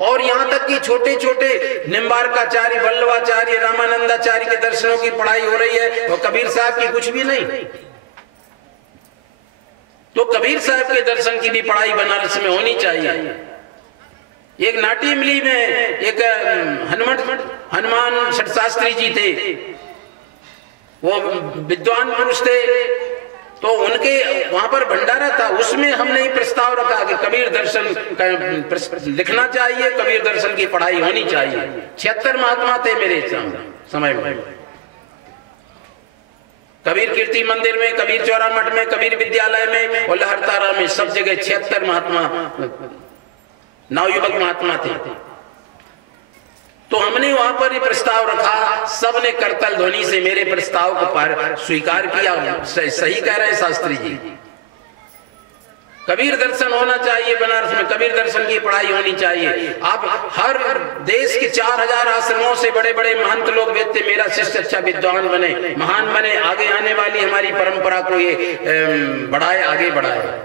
और यहाँ तक कि छोटे छोटे निम्बारकाचार्य, वल्लभाचार्य, रामानंदाचार्य के दर्शनों की पढ़ाई हो रही है और कबीर साहब की कुछ भी नहीं। तो कबीर साहब के दर्शन की भी पढ़ाई बनारस में होनी चाहिए। एक नाट्यमली में एक हनुमान शास्त्री जी थे, वो विद्वान पुरुष थे, तो उनके वहां पर भंडारा था, उसमें हमने ही प्रस्ताव रखा कि कबीर दर्शन लिखना चाहिए, कबीर दर्शन की पढ़ाई होनी चाहिए। 76 महात्मा थे मेरे समय में, कबीर कीर्ति मंदिर में, कबीर चौरा मठ में, कबीर विद्यालय में और लहरतारा में, सब जगह 76 महात्मा, नवयुवक महात्मा थे। तो हमने वहां पर ही प्रस्ताव रखा, सबने करतल ध्वनि से मेरे प्रस्ताव को स्वीकार किया। सही कह रहे हैं शास्त्री जी, कबीर दर्शन होना चाहिए बनारस में, कबीर दर्शन की पढ़ाई होनी चाहिए। आप हर देश के 4000 आश्रमों से बड़े बड़े महंत लोग भेजते, मेरा शिष्य अच्छा विद्वान बने, महान बने, आगे आने वाली हमारी परंपरा को ये बढ़ाए, आगे बढ़ाए।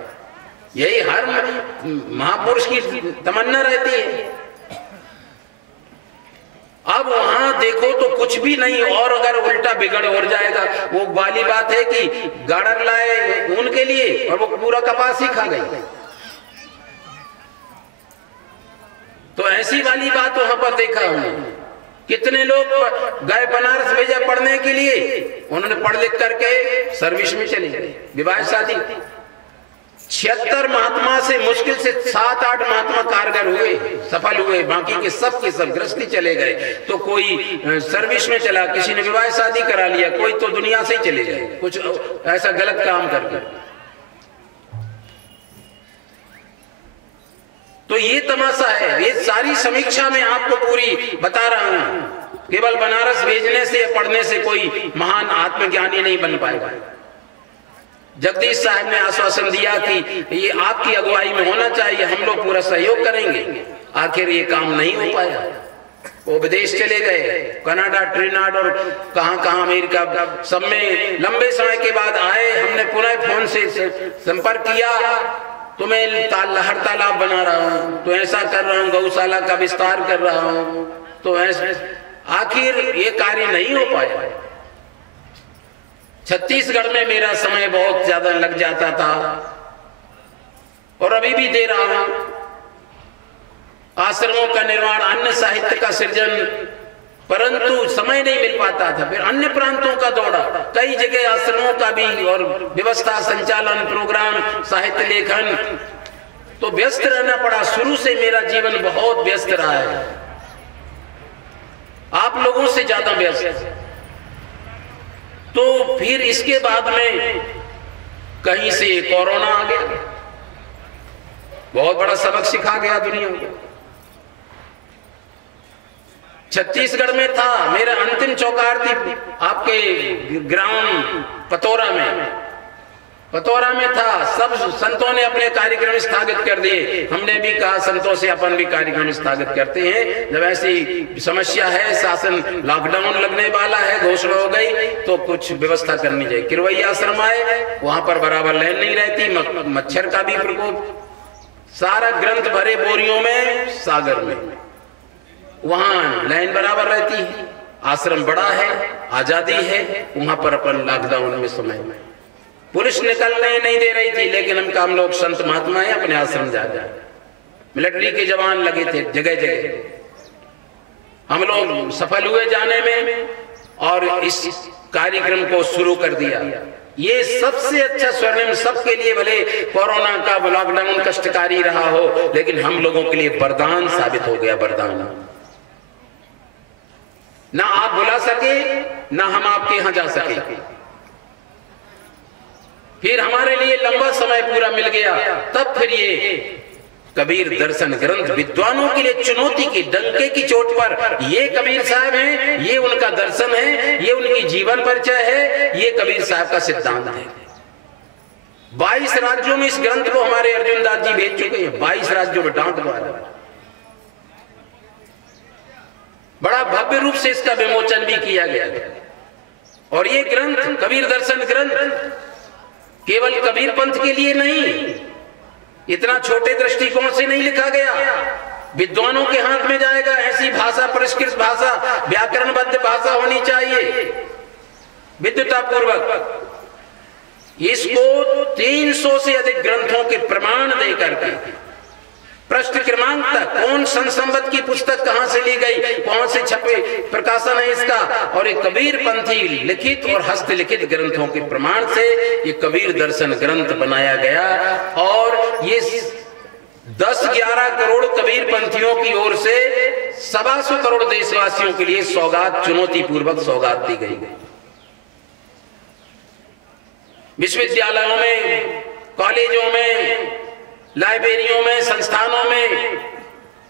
यही हर महापुरुष की तमन्ना रहती है। अब वहां देखो तो कुछ भी नहीं, और अगर उल्टा बिगड़ और जाएगा। वो वाली बात है कि गाड़र लाए ऊन के लिए और वो पूरा कपास ही खा गई। तो ऐसी वाली बात वहां पर देखा हमने। कितने लोग गए बनारस भेजा पढ़ने के लिए, उन्होंने पढ़ लिख करके सर्विस में चले गए, विवाह शादी। 76 महात्मा से मुश्किल से 7-8 महात्मा कारगर हुए, सफल हुए, बाकी के सब गृहस्थी चले गए। तो कोई सर्विस में चला, किसी ने विवाह शादी करा लिया, कोई तो दुनिया से ही चले गए, कुछ ऐसा गलत काम करके। तो ये तमाशा है। ये सारी समीक्षा में आपको पूरी बता रहा हूं। केवल बनारस भेजने से, पढ़ने से कोई महान आत्मज्ञानी नहीं बन पाएगा। जगदीश साहब ने आश्वासन दिया कि ये आपकी अगुवाई में होना चाहिए, हम लोग पूरा सहयोग करेंगे। आखिर ये काम नहीं हो पाया, वो विदेश चले गए, कनाडा, ट्रिनिडाद और कहां अमेरिका, सब में लंबे समय के बाद आए। हमने पुनः फोन से संपर्क किया, तो मैं लहर तालाब बना रहा हूं, तो ऐसा कर रहा हूं, गौशाला का विस्तार कर रहा हूं, तो आखिर ये कार्य नहीं हो पाया। छत्तीसगढ़ में मेरा समय बहुत ज्यादा लग जाता था और अभी भी दे रहा हूं। आश्रमों का निर्माण, अन्य साहित्य का सृजन, परंतु समय नहीं मिल पाता था। फिर अन्य प्रांतों का दौड़ा, कई जगह आश्रमों का भी, और व्यवस्था, संचालन, प्रोग्राम, साहित्य लेखन, तो व्यस्त रहना पड़ा। शुरू से मेरा जीवन बहुत व्यस्त रहा है, आप लोगों से ज्यादा व्यस्त। तो फिर इसके बाद में कहीं से कोरोना आ गया, बहुत बड़ा सबक सिखा गया दुनिया को। छत्तीसगढ़ में था, मेरा अंतिम चौकार थी आपके ग्राम पतोरा में था। सब संतों ने अपने कार्यक्रम स्थगित कर दिए। हमने भी कहा संतों से अपन भी कार्यक्रम स्थगित करते हैं। जब ऐसी समस्या है, शासन लॉकडाउन लगने वाला है, घोषणा हो गई, तो कुछ व्यवस्था करनी चाहिए। किरवई आश्रम आए, वहां पर बराबर लाइन नहीं रहती, मच्छर का भी प्रकोप, सारा ग्रंथ भरे बोरियों में, सागर में, वहां लाइन बराबर रहती है। आश्रम बड़ा है, आजादी है, वहां पर अपन लॉकडाउन में समय में पुलिस निकलने नहीं दे रही थी, लेकिन हम लोग संत महात्मा है, अपने आश्रम जा जाए। मिलिट्री के जवान लगे थे जगह जगह। हम लोग सफल हुए जाने में और इस कार्यक्रम को शुरू कर दिया। ये सबसे अच्छा स्वर्णिम, सबके लिए भले कोरोना का लॉकडाउन कष्टकारी रहा हो, लेकिन हम लोगों के लिए वरदान साबित हो गया। वरदान, ना आप बुला सके, ना हम आपके यहां जा सके। फिर हमारे लिए लंबा समय पूरा मिल गया। तब फिर ये कबीर दर्शन ग्रंथ विद्वानों के लिए चुनौती की, डंके की चोट पर, ये कबीर साहब हैं, ये उनका दर्शन है, ये उनकी जीवन परिचय है, ये कबीर साहब का सिद्धांत है। 22 राज्यों में इस ग्रंथ को हमारे अर्जुन दास जी भेज चुके हैं। 22 राज्यों में डांट वाला, बड़ा भव्य रूप से इसका विमोचन भी किया गया। और ये ग्रंथ, कबीर दर्शन ग्रंथ, केवल कबीर पंथ के लिए नहीं, इतना छोटे दृष्टिकोण से नहीं लिखा गया। विद्वानों के हाथ में जाएगा। ऐसी भाषा, परिष्कृत भाषा, व्याकरणबद्ध भाषा होनी चाहिए विद्वता पूर्वक। इसको 300 से अधिक ग्रंथों के प्रमाण देकर के पृष्ठ क्रमांक तक, कौन सन संवत की पुस्तक कहां से ली गई, कौन से छपे प्रकाशन है इसका, और एक कबीर पंथी लिखित और हस्तलिखित ग्रंथों के प्रमाण से ये कबीर दर्शन ग्रंथ बनाया गया। और ये 10-11 करोड़ कबीर पंथियों की ओर से 125 करोड़ देशवासियों के लिए सौगात, चुनौती पूर्वक सौगात दी गई। विश्वविद्यालयों में, कॉलेजों में, लाइब्रेरियों में, संस्थानों में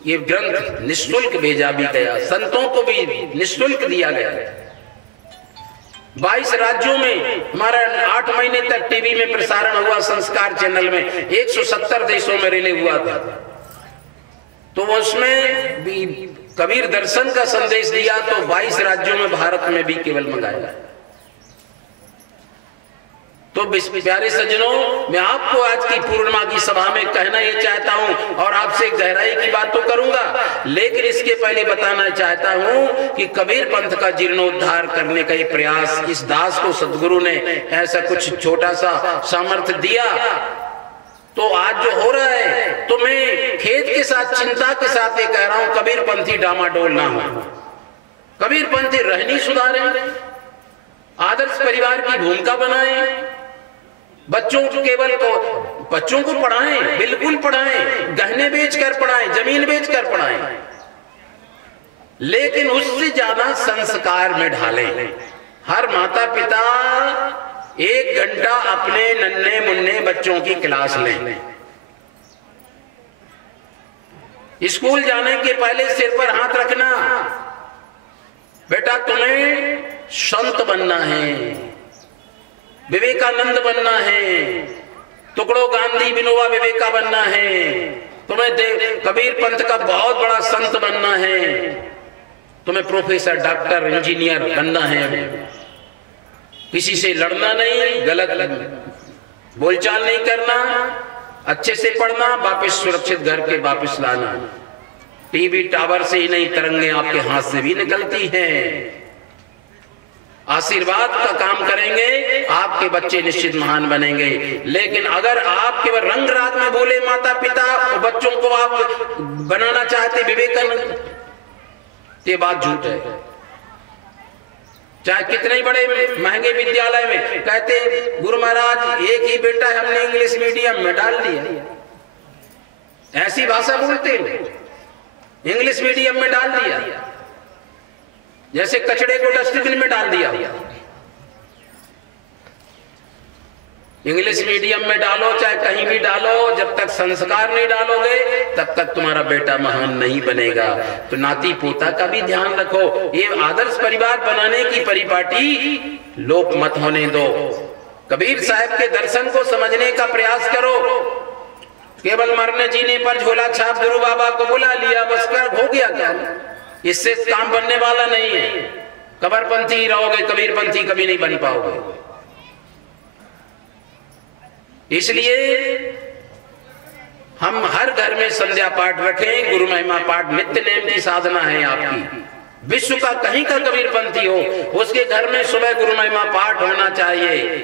ये ग्रंथ निःशुल्क भेजा भी गया, संतों को भी निःशुल्क दिया गया। 22 राज्यों में हमारा 8 महीने तक टीवी में प्रसारण हुआ, संस्कार चैनल में 170 देशों में रिले हुआ था। तो उसमें भी कबीर दर्शन का संदेश दिया, तो 22 राज्यों में, भारत में भी केवल मंगाया। तो प्यारे सज्जनों, मैं आपको आज की पूर्णिमा की सभा में कहना ये चाहता हूं, और आपसे गहराई की बात तो करूंगा, लेकिन इसके पहले बताना चाहता हूं कि कबीर पंथ का जीर्णोद्धार करने का ये प्रयास, इस दास को सदगुरु ने ऐसा कुछ छोटा सा सामर्थ्य दिया, तो आज जो हो रहा है, तो मैं खेद के साथ, चिंता के साथ ये कह रहा हूं, कबीर पंथी डामाडोल ना हो, कबीर पंथी रहनी सुधारें, आदर्श परिवार की भूमिका बनाएं, बच्चों को पढ़ाएं, बिल्कुल पढ़ाएं, गहने बेचकर पढ़ाएं, जमीन बेचकर पढ़ाएं, लेकिन उससे ज्यादा संस्कार में ढालें। हर माता पिता 1 घंटा अपने नन्हे मुन्ने बच्चों की क्लास लें। स्कूल जाने के पहले सिर पर हाथ रखना, बेटा तुम्हें संत बनना है, विवेकानंद बनना है, टुकड़ो गांधी विनोबा विवेका बनना है, तुम्हें कबीर पंथ का बहुत बड़ा संत बनना है, तुम्हें प्रोफेसर, डॉक्टर, इंजीनियर बनना है। किसी से लड़ना नहीं, गलत बोलचाल नहीं करना, अच्छे से पढ़ना, वापस सुरक्षित घर के वापस लाना। टीवी टावर से ही नहीं, तरंगे आपके हाथ से भी निकलती हैं। आशीर्वाद का काम करेंगे, आपके बच्चे निश्चित महान बनेंगे। लेकिन अगर आप केवल रंग रात में बोले माता पिता, बच्चों को आप बनाना चाहते विवेकानंद, ये बात झूठ है। चाहे कितने बड़े महंगे विद्यालय में कहते गुरु महाराज एक ही बेटा हमने इंग्लिश मीडियम में डाल दिया, ऐसी भाषा बोलते हैं, इंग्लिश मीडियम में डाल दिया, जैसे कचड़े को डस्टबिन में डाल दिया। इंग्लिश मीडियम में डालो, चाहे कहीं भी डालो, जब तक संस्कार नहीं डालोगे तब तक तुम्हारा बेटा महान नहीं बनेगा। तो नाती पोता का भी ध्यान रखो। ये आदर्श परिवार बनाने की परिपाटी लोप मत होने दो। कबीर साहब के दर्शन को समझने का प्रयास करो। केवल मरने जीने पर झोला छाप गुरु बाबा को बुला लिया, बस कर हो गया काम, इससे काम बनने वाला नहीं है। कबरपंथी ही रहोगे, कबीरपंथी कभी नहीं बन पाओगे। इसलिए हम हर घर में संध्या पाठ रखें, गुरु महिमा पाठ नित्य नेम की साधना है आपकी। विश्व का कहीं का कबीरपंथी हो, उसके घर में सुबह गुरु महिमा पाठ होना चाहिए,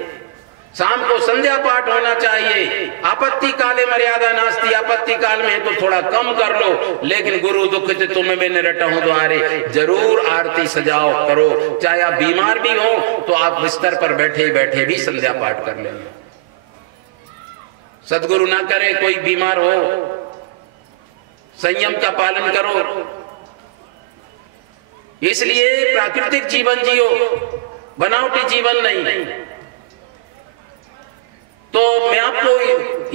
शाम को संध्या पाठ होना चाहिए। आपत्ति काले मर्यादा नास्ती, आपत्ति काल में है तो थोड़ा कम कर लो, लेकिन गुरु दुखित तुम्हें मैं निरटा हूं द्वारे, जरूर आरती सजाओ करो। चाहे आप बीमार भी हो तो आप बिस्तर पर बैठे बैठे भी संध्या पाठ कर लेना। सदगुरु ना करे कोई बीमार हो, संयम का पालन करो। इसलिए प्राकृतिक जीवन जियो, बनावटी जीवन नहीं। तो मैं आपको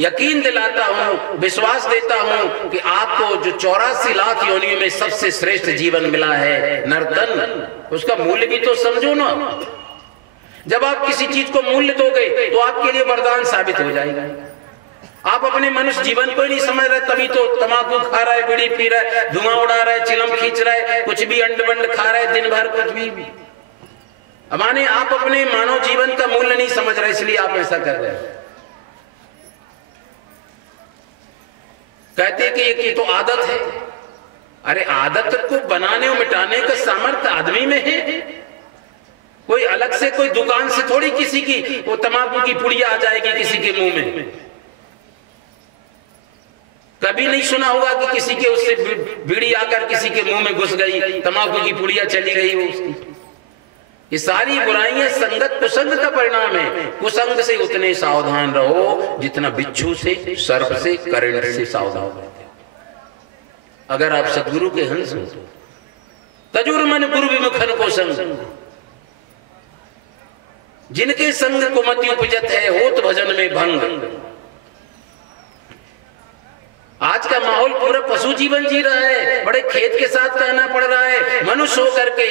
यकीन दिलाता हूं, विश्वास देता हूं कि आपको जो 84 लाख योनियों में सबसे श्रेष्ठ जीवन मिला है नर्तन, उसका मूल्य भी तो समझो ना। जब आप किसी चीज को मूल्य दोगे तो आपके लिए वरदान साबित हो जाएगा। आप अपने मनुष्य जीवन को ही नहीं समझ रहे, तभी तो तंबाकू खा रहा है, बीड़ी पी रहा है, धुआं उड़ा रहा है, चिलम खींच रहा है, कुछ भी अंड बंड खा रहा है दिन भर, कुछ भी। माने आप अपने मानव जीवन का मूल्य नहीं समझ रहे, इसलिए आप ऐसा कर रहे हैं। कहते कि एक तो आदत है, अरे आदत को बनाने और मिटाने का सामर्थ्य आदमी में है। कोई अलग से कोई दुकान से थोड़ी किसी की वो तंबाकू की पुड़िया आ जाएगी किसी के मुंह में। कभी नहीं सुना होगा कि किसी के उससे बीड़ी आकर किसी के मुंह में घुस गई, तंबाकू की पुड़िया चली गई वो उसकी। ये सारी बुराइयां संगत कुसंग का परिणाम है। कुसंग से उतने सावधान रहो जितना बिच्छू से, सर्प से, करंट से सावधान रहते। अगर आप सदगुरु के हंस हो तजुर मन गुरु विमुखन को संग, जिनके संग कुमति उपजत है होत भजन में भंग। आज का माहौल पूरा पशु जीवन जी रहा है, बड़े खेत के साथ कहना पड़ रहा है मनुष्य होकर के।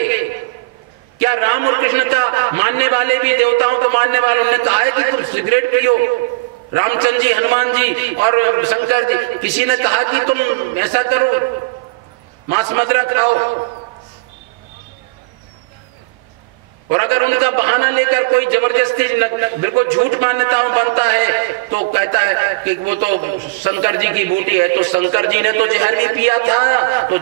क्या राम और कृष्ण का मानने वाले भी, देवताओं को मानने वालों ने कहा है कि तुम सिगरेट पियो? रामचंद्र जी, हनुमान जी और शंकर जी, किसी ने कहा कि तुम ऐसा करो, मांस मदिरा खाओ? और अगर उनका बहाना लेकर कोई जबरदस्ती बिल्कुल झूठ मान्यताओं बनता है तो कहता है कि वो तो शंकर जी की बूटी है। तो शंकर जी ने तो जहर भी पिया था, तो